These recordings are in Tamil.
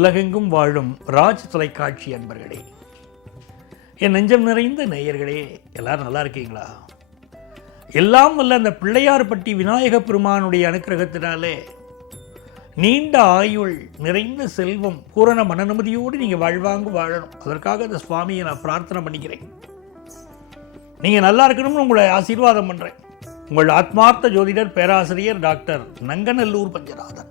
உலகெங்கும் வாழும் ராஜ் தொலைக்காட்சி அன்பர்களே, என் நெஞ்சம் நிறைந்த நேயர்களே, எல்லாரும் நல்லா இருக்கீங்களா? எல்லாம் வல்ல அந்த பிள்ளையார்பட்டி விநாயக பெருமானுடைய அனுக்கிரகத்தினாலே நீண்ட ஆயுள், நிறைந்த செல்வம், பூரண மனநிம்மதியோடு நீங்கள் வாழ்வாங்க வாழணும். அதற்காக அந்த சுவாமியை நான் பிரார்த்தனை பண்ணிக்கிறேன். நீங்கள் நல்லா இருக்கணும்னு உங்களை ஆசீர்வாதம் பண்ணுறேன். உங்கள் ஆத்மார்த்த ஜோதிடர் பேராசிரியர் டாக்டர் நங்கநல்லூர் பஞ்சநாதன்.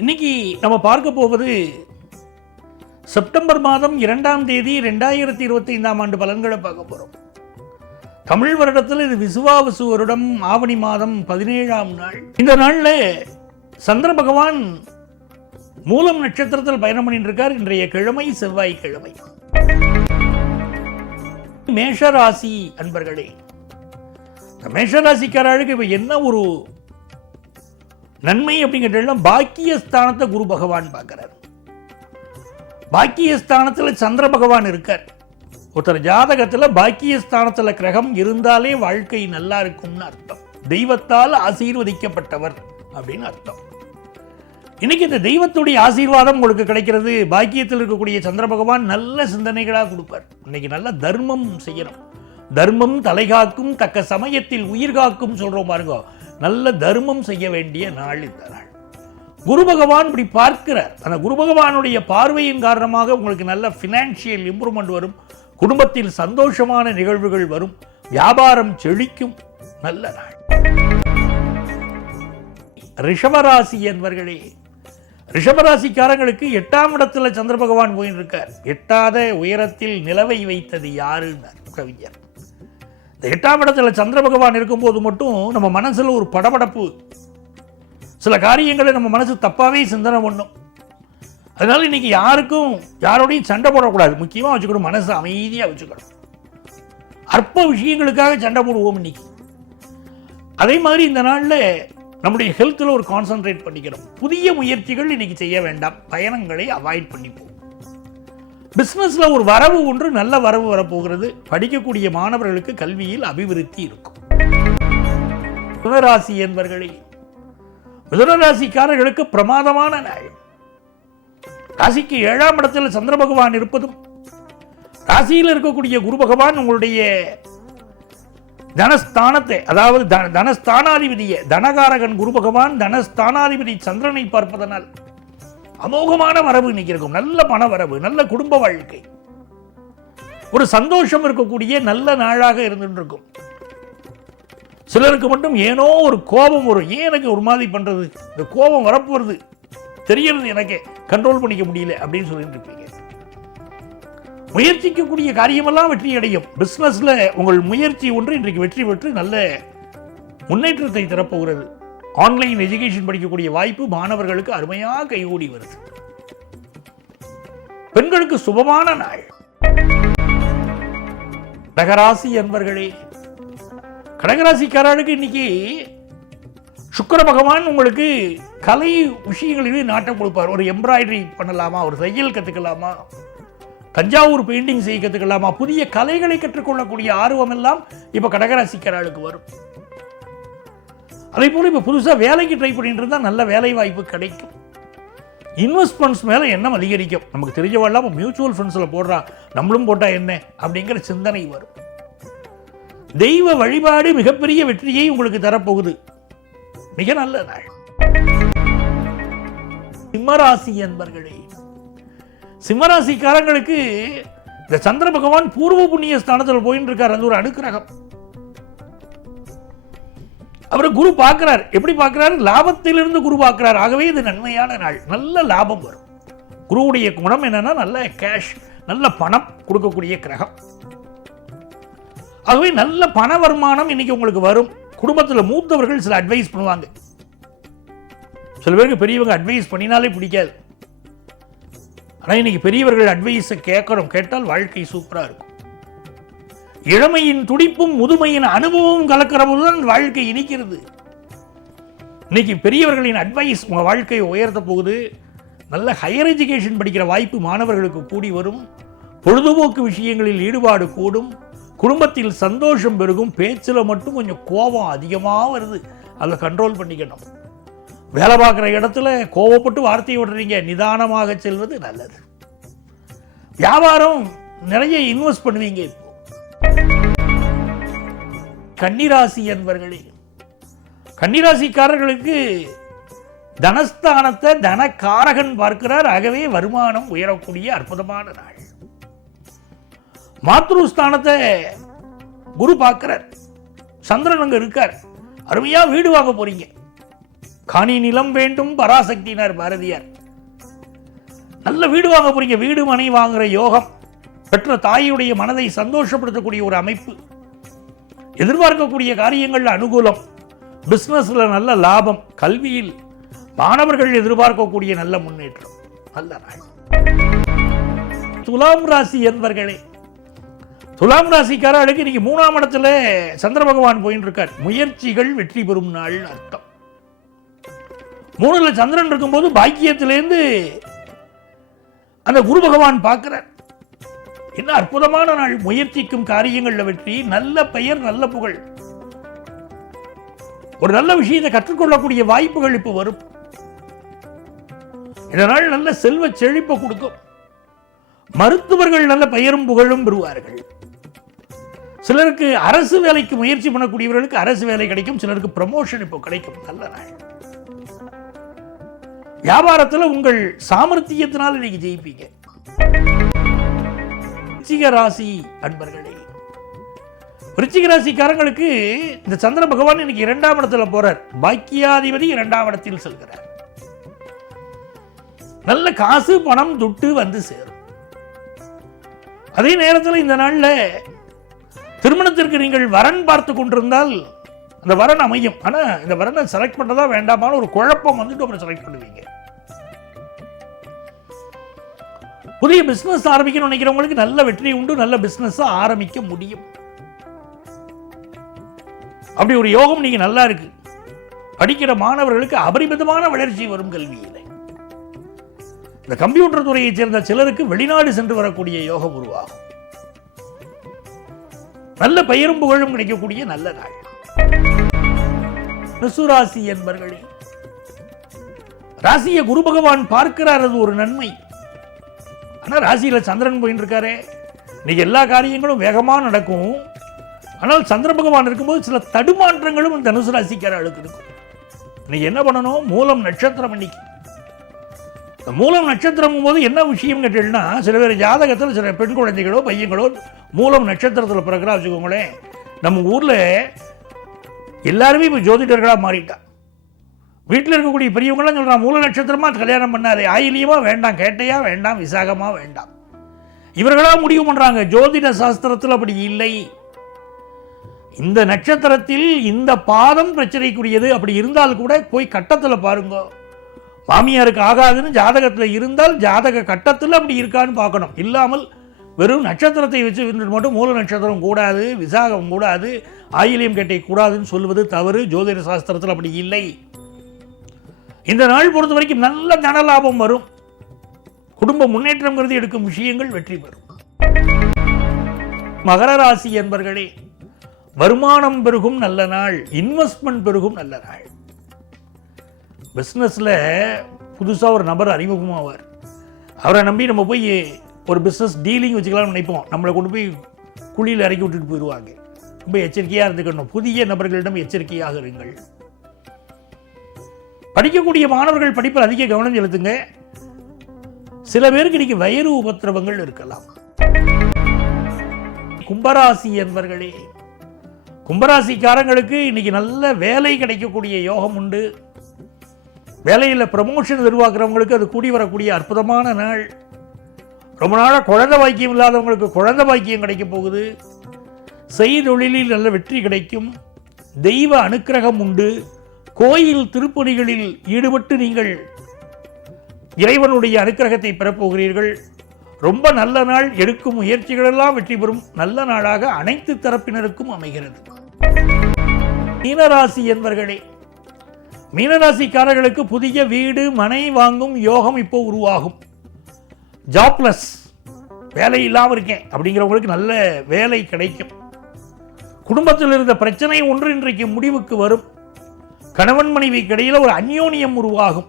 இன்னைக்கு நம்ம பார்க்க போவது செப்டம்பர் மாதம் 2ஆம் தேதி 2025ஆம் ஆண்டு பலன்களை பார்க்க போகிறோம். தமிழ் வருடத்தில் இது விசுவாவசு வருடம், ஆவணி மாதம் 17ஆம் நாள். இந்த நாளில் சந்திர பகவான் மூலம் நட்சத்திரத்தில் பயணம் பண்ணிட்டு இருக்கார். இன்றைய கிழமை செவ்வாய்க்கிழமை. மேஷராசி அன்பர்களே, மேஷராசிக்காரர்களுக்கு இப்போ என்ன ஒரு நன்மை அப்படிங்கிறதெல்லாம் பாக்கியஸ்தானத்தை குரு பகவான் பார்க்கிறார். பாக்கியஸ்தானத்தில் சந்திர பகவான் இருக்கார். ஒருத்தர் ஜாதகத்தில் பாக்கியஸ்தானத்தில் கிரகம் இருந்தாலே வாழ்க்கை நல்லா இருக்கும்னு அர்த்தம். தெய்வத்தால் ஆசீர்வதிக்கப்பட்டவர் அப்படின்னு அர்த்தம். இன்னைக்கு இந்த தெய்வத்துடைய ஆசீர்வாதம் உங்களுக்கு கிடைக்கிறது. பாக்கியத்தில் இருக்கக்கூடிய சந்திர பகவான் நல்ல சிந்தனைகளாக கொடுப்பார். இன்னைக்கு நல்ல தர்மம் செய்யணும். தர்மம் தலைகாக்கும், தக்க சமயத்தில் உயிர் காக்கும் சொல்றோம் பாருங்க. நல்ல தர்மம் செய்ய வேண்டிய நாள் இந்த நாள். குரு பகவான் இப்படி பார்க்கிறார். அந்த குரு பகவானுடைய பார்வையின் காரணமாக உங்களுக்கு நல்ல ஃபினான்ஷியல் இம்ப்ரூவ்மெண்ட் வரும். குடும்பத்தில் சந்தோஷமான நிகழ்வுகள் வரும். வியாபாரம் செழிக்கும். நல்ல நாள். ரிஷபராசி என்பவர்களே, ரிஷபராசிக்காரங்களுக்கு 8ஆம் இடத்துல சந்திர பகவான் போயின்னு இருக்கார். எட்டாத உயரத்தில் நிலவை வைத்தது யாருன்னார் கவிஞர். இந்த 8ஆம் இடத்துல சந்திர பகவான் இருக்கும்போது மட்டும் நம்ம மனசுல ஒரு படபடப்பு, சில காரியங்களை நம்ம மனசு தப்பாவே சிந்தனை பண்ணும். அதனால இன்னைக்கு யாரோடையும் சண்டை போடக்கூடாது. முக்கியமாக வச்சுக்கணும், மனசு அமைதியாக வச்சுக்கணும். அற்ப விஷயங்களுக்காக சண்டை போடுவோம் இன்னைக்கு. அதே மாதிரி இந்த நாளில் நம்முடைய ஹெல்த்தில் ஒரு கான்சன்ட்ரேட் பண்ணிக்கிறோம். புதிய முயற்சிகள் இன்னைக்கு செய்ய வேண்டாம். பயணங்களை அவாய்ட் பண்ணிப்போம். பிஸ்னஸ்ல ஒரு வரவு ஒன்று, நல்ல வரவு வரப்போகிறது. படிக்கக்கூடிய மாணவர்களுக்கு கல்வியில் அபிவிருத்தி இருக்கும். மிதுனராசி என்பவர்களே, மிதுனராசிக்காரர்களுக்கு பிரமாதமான நாள். ராசிக்கு 7ஆம் இடத்தில் சந்திர பகவான் இருப்பதும், ராசியில் இருக்கக்கூடிய குரு பகவான் உங்களுடைய தனஸ்தானத்தை, அதாவது தனஸ்தானாதிபதியை, தனகாரகன் குரு பகவான் தனஸ்தானாதிபதி சந்திரனை பார்ப்பதனால் அமோகமான வரவு இன்னைக்கு இருக்கும். நல்ல பண வரவு, நல்ல குடும்ப வாழ்க்கை, ஒரு சந்தோஷம் இருக்கக்கூடிய நல்ல நாளாக இருந்துட்டு இருக்கும். சிலருக்கு மட்டும் ஏனோ ஒரு கோபம் வரும். ஏன் எனக்கு ஒரு மாதிரி பண்றது, இந்த கோபம் வரப்போறது தெரியறது, எனக்கு கண்ட்ரோல் பண்ணிக்க முடியல அப்படின்னு சொல்லிட்டு இருப்பீங்க. முயற்சிக்கக்கூடிய காரியமெல்லாம் வெற்றி அடையும். பிசினஸ்ல உங்கள் முயற்சி ஒன்று இன்றைக்கு வெற்றி பெற்று நல்ல முன்னேற்றத்தை தரப்போகிறது. ஆன்லைன் எஜுகேஷன் படிக்கக்கூடிய வாய்ப்பு மாணவர்களுக்கு அருமையாக கைகூடி வருது. பெண்களுக்கு சுபமான நாள். கடகராசி என்பவர்களே, கடகராசிக்காரர்களுக்கு இன்னைக்கு சுக்கிர பகவான் உங்களுக்கு கலை விஷயங்களிலே நாட்டம் கொடுப்பார். ஒரு எம்ப்ராய்டரி பண்ணலாமா, ஒரு தையல் கற்றுக்கலாமா, தஞ்சாவூர் பெயிண்டிங் செய்ய கற்றுக்கலாமா, புதிய கலைகளை கற்றுக்கொள்ளக்கூடிய ஆர்வம் எல்லாம் இப்போ கடகராசிக்காரர்களுக்கு வரும். அதே போல இப்போ புதுசாக வேலைக்கு ட்ரை பண்ணிட்டு இருந்தால் நல்ல வேலை வாய்ப்பு கிடைக்கும். இன்வெஸ்ட்மெண்ட்ஸ் மேலே எண்ணம் அதிகரிக்கும். நமக்கு தெரிஞ்சவெல்லாம் மியூச்சுவல் ஃபண்ட்ஸில் போடுறா, நம்மளும் போட்டால் என்ன அப்படிங்கிற சிந்தனை வரும். தெய்வ வழிபாடு மிகப்பெரிய வெற்றியை உங்களுக்கு தரப்போகுது. மிக நல்ல நாள். சிம்மராசி என்பர்களே, சிம்மராசிக்காரங்களுக்கு இந்த சந்திர பகவான் பூர்வ புண்ணிய ஸ்தானத்தில் போயின்னு இருக்கார். அது ஒரு அனுக்கிரகம். அவரை குரு பார்க்கிறார். எப்படி பார்க்கிறார்? லாபத்திலிருந்து குரு பார்க்கிறார். ஆகவே இது நன்மையான நாள். நல்ல லாபம் வரும். குருவுடைய குணம் என்னன்னா நல்ல கேஷ், நல்ல பணம் கொடுக்கக்கூடிய கிரகம். ஆகவே நல்ல பண வருமானம் இன்னைக்கு உங்களுக்கு வரும். குடும்பத்தில் மூத்தவர்கள் சில அட்வைஸ் பண்ணுவாங்க. சில பேருக்கு பெரியவங்க அட்வைஸ் பண்ணினாலே பிடிக்காது. ஆனால் இன்னைக்கு பெரியவர்கள் அட்வைஸை கேட்கணும். கேட்டால் வாழ்க்கை சூப்பராக இருக்கும். இளமையின் துடிப்பும் முதுமையின் அனுபவம் கலக்கிற போதுதான் வாழ்க்கை இனிக்கிறது. இன்னைக்கு பெரியவர்களின் அட்வைஸ் உங்கள் வாழ்க்கையை உயர்த்த போகுது. நல்ல ஹையர் எஜுகேஷன் படிக்கிற வாய்ப்பு மாணவர்களுக்கு கூடி வரும். பொழுதுபோக்கு விஷயங்களில் ஈடுபாடு கூடும். குடும்பத்தில் சந்தோஷம் பெருகும். பேச்சில் மட்டும் கொஞ்சம் கோபம் அதிகமாக வருது, அதை கண்ட்ரோல் பண்ணிக்கணும். வேலை பார்க்குற இடத்துல கோவப்பட்டு வார்த்தையை விடுறீங்க, நிதானமாக செல்வது நல்லது. வியாபாரம் நிறைய இன்வெஸ்ட் பண்ணுவீங்க. இப்போ கன்னிராசி என்பர்களே, கன்னிராசிக்காரர்களுக்கு தனஸ்தானத்தை தனக்காரகன் பார்க்கிறார். ஆகவே வருமானம் உயரக்கூடிய அற்புதமான நாள். மாத்ருஸ்தானத்தை குரு பார்க்கிறார். சந்திரன் அங்க இருக்கார். அருமையா வீடு வாங்க போறீங்க. காணி நிலம் வேண்டும் பராசக்தினார் பாரதியார். நல்ல வீடு வாங்க போறீங்க. வீடு மனை வாங்குற யோகம், பெற்ற தாயுடைய மனதை சந்தோஷப்படுத்தக்கூடிய ஒரு அமைப்பு, எதிர்பார்க்கக்கூடிய காரியங்கள்ல அனுகூலம், பிசினஸ்ல நல்ல லாபம், கல்வியில் மாணவர்கள் எதிர்பார்க்கக்கூடிய நல்ல முன்னேற்றம், நல்ல நாள். துலாம் ராசி என்பர்களே, துலாம் ராசிக்காரர்களுக்கு இன்னைக்கு 3ஆம் இடத்துல சந்திர பகவான் போயிட்டு இருக்கார். முயற்சிகள் வெற்றி பெறும் நாள் அர்த்தம். 3ல சந்திரன் இருக்கும்போது பாக்கியத்திலேருந்து அந்த குரு பகவான் பார்க்கிறார். என்ன அற்புதமான நாள். முயற்சிக்கும் காரியங்கள்ல வெற்றி, நல்ல பெயர், நல்ல புகழ், ஒரு நல்ல விஷயத்தை கற்றுக்கொள்ளக்கூடிய வாய்ப்புகள் இப்ப வரும். இதனால் நல்ல செல்வ செழிப்பை கொடுக்கும். மருத்துவர்கள் நல்ல பெயரும் புகழும் பெறுவார்கள். சிலருக்கு அரசு வேலைக்கு முயற்சி பண்ணக்கூடியவர்களுக்கு அரசு வேலை கிடைக்கும். சிலருக்கு ப்ரமோஷன் இப்போ கிடைக்கும். நல்ல நாள். வியாபாரத்தில் உங்கள் சாமர்த்தியத்தினால் இன்னைக்கு ஜெயிப்பீங்க. விருச்சிக ராசி அன்பர்களே, விருச்சிக ராசிக்காரங்களுக்கு இந்த சந்திர பகவான் இன்னைக்கு 2ஆம் இடத்துல போறார். பாக்கியாதிபதி 2ஆம் இடத்தில் செல்கிறார். நல்ல காசு பணம் துட்டு வந்து சேரும். அதே நேரத்தில் இந்த நாள்ல திருமணத்திற்கு நீங்கள் வரன் பார்த்து கொண்டிருந்தால் அந்த வரன் அமையும். ஆனா இந்த வரனை செலக்ட் பண்ணதா வேண்டாமான ஒரு குழப்பம் வந்துட்டு அப்புறம் செலக்ட் பண்ணுவீங்க. புதிய பிசினஸ் ஆரம்பிக்கணும்னு நினைக்கிறவங்களுக்கு நல்ல வெற்றி உண்டு. நல்ல பிசினஸ் ஆரம்பிக்க முடியும். அப்படி ஒரு யோகம் நீங்க நல்லா இருக்கு. படிக்கிற மாணவர்களுக்கு அபரிமிதமான வளர்ச்சி வரும் கல்வியில. இந்த கம்ப்யூட்டர் துறையை சேர்ந்த சிலருக்கு வெளிநாடு சென்று வரக்கூடிய யோகம் உருவாகும். நல்ல பெயரும் புகழும் கிடைக்கக்கூடிய நல்ல நாள். ரிஷபராசி என்பர்களே, ராசியை குரு பகவான் பார்க்கிறார். அது ஒரு நன்மை. ஆனா ராசியில சந்திரன் போயிட்டு இருக்காரு. இன்னைக்கு எல்லா காரியங்களும் வேகமா நடக்கும். ஆனால் சந்திர பகவான் இருக்கும்போது சில தடுமாற்றங்களும் இந்த தனுசு ராசிக்காரர்களுக்கு இருக்கும். இன்னைக்கு என்ன பண்ணணும்? மூலம் நட்சத்திரம். இன்னைக்கு மூலம் நட்சத்திரம் போது என்ன விஷயம் கேட்டீங்கன்னா, சில பேர் ஜாதகத்தில் சில பெண் குழந்தைகளோ பையங்களோ மூலம் நட்சத்திரத்தில் பிறகுறா வச்சுக்கோங்களேன். நம்ம ஊரில் எல்லாருமே இப்போ ஜோதிடர்களாக மாறிட்டா. வீட்டில் இருக்கக்கூடிய பெரியவங்களாம் சொல்கிறான், மூல நட்சத்திரமாக கல்யாணம் பண்ணாரு, ஆயிலியமா வேண்டாம், கேட்டையா வேண்டாம், விசாகமா வேண்டாம். இவர்களாக முடிவு பண்ணுறாங்க. ஜோதிட சாஸ்திரத்தில் அப்படி இல்லை. இந்த நட்சத்திரத்தில் இந்த பாதம் பிரச்சனைக்குரியது. அப்படி இருந்தால் கூட போய் கட்டத்தில் பாருங்க. மாமியாருக்கு ஆகாதுன்னு ஜாதகத்தில் இருந்தால் ஜாதக கட்டத்தில் அப்படி இருக்கான்னு பார்க்கணும். இல்லாமல் வெறும் நட்சத்திரத்தை வச்சு மட்டும் மூல நட்சத்திரம் கூடாது, விசாகம் கூடாது, ஆயிலியம் கேட்டை கூடாதுன்னு சொல்வது தவறு. ஜோதிட சாஸ்திரத்தில் அப்படி இல்லை. இந்த நாள் பொறுத்த வரைக்கும் நல்ல தனலாபம் வரும். குடும்ப முன்னேற்றம்ங்கிறது எடுக்கும் விஷயங்கள் வெற்றி பெறும். மகர ராசி என்பர்களே, வருமானம் பெருகும் நல்ல நாள். இன்வெஸ்ட்மெண்ட் பெருகும் நல்ல நாள். பிஸ்னஸில் புதுசாக ஒரு நபர் அறிமுகமாவார். அவரை நம்பி நம்ம போய் ஒரு பிஸ்னஸ் டீலிங் வச்சுக்கலாம்னு நினைப்போம். நம்மளை கொண்டு போய் குழியில் இறக்கி விட்டுட்டு போயிடுவாங்க. ரொம்ப எச்சரிக்கையாக இருந்துக்கணும். புதிய நபர்களிடம் எச்சரிக்கையாக இருங்கள். படிக்கக்கூடிய மாணவர்கள் படிப்பில் அதிக கவனம் செலுத்துங்க. சில பேருக்கு இன்னைக்கு வயிறு உபத்திரவங்கள் இருக்கலாம். கும்பராசி என்பர்களே, கும்பராசிக்காரங்களுக்கு இன்னைக்கு நல்ல வேலை கிடைக்கக்கூடிய யோகம் உண்டு. வேலையில் ப்ரமோஷன் எதிர்பார்க்குறவங்களுக்கு அது கூடி வரக்கூடிய அற்புதமான நாள். ரொம்ப நாளாக குழந்தை பாக்கியம் இல்லாதவங்களுக்கு குழந்தை பாக்கியம் கிடைக்க போகுது. செய்தொழிலில் நல்ல வெற்றி கிடைக்கும். தெய்வ அனுக்கிரகம் உண்டு. கோயில் திருப்பணிகளில் ஈடுபட்டு நீங்கள் இறைவனுடைய அனுக்கிரகத்தை பெறப்போகிறீர்கள். ரொம்ப நல்ல நாள். எடுக்கும் முயற்சிகளெல்லாம் வெற்றி பெறும் நல்ல நாளாக அனைத்து தரப்பினருக்கும் அமைகிறது. மீனராசி என்பர்களே, மீனராசிக்காரர்களுக்கு புதிய வீடு மனை வாங்கும் யோகம் இப்போ உருவாகும். ஜாப்லெஸ், வேலை இல்லாமல் இருக்கேன் அப்படிங்கிறவங்களுக்கு நல்ல வேலை கிடைக்கும். குடும்பத்தில் இருந்த பிரச்சனை ஒன்று இன்றைக்கு முடிவுக்கு வரும். கணவன் மனைவிக்கு இடையில ஒரு அந்யோன்யம் உருவாகும்.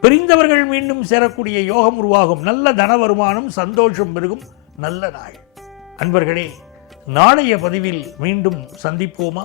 பிரிந்தவர்கள் மீண்டும் சேரக்கூடிய யோகம் உருவாகும். நல்ல தன வருமானம், சந்தோஷம் பெருகும் நல்ல நாள். அன்பர்களே, நாளைய பதிவில் மீண்டும் சந்திப்போமா?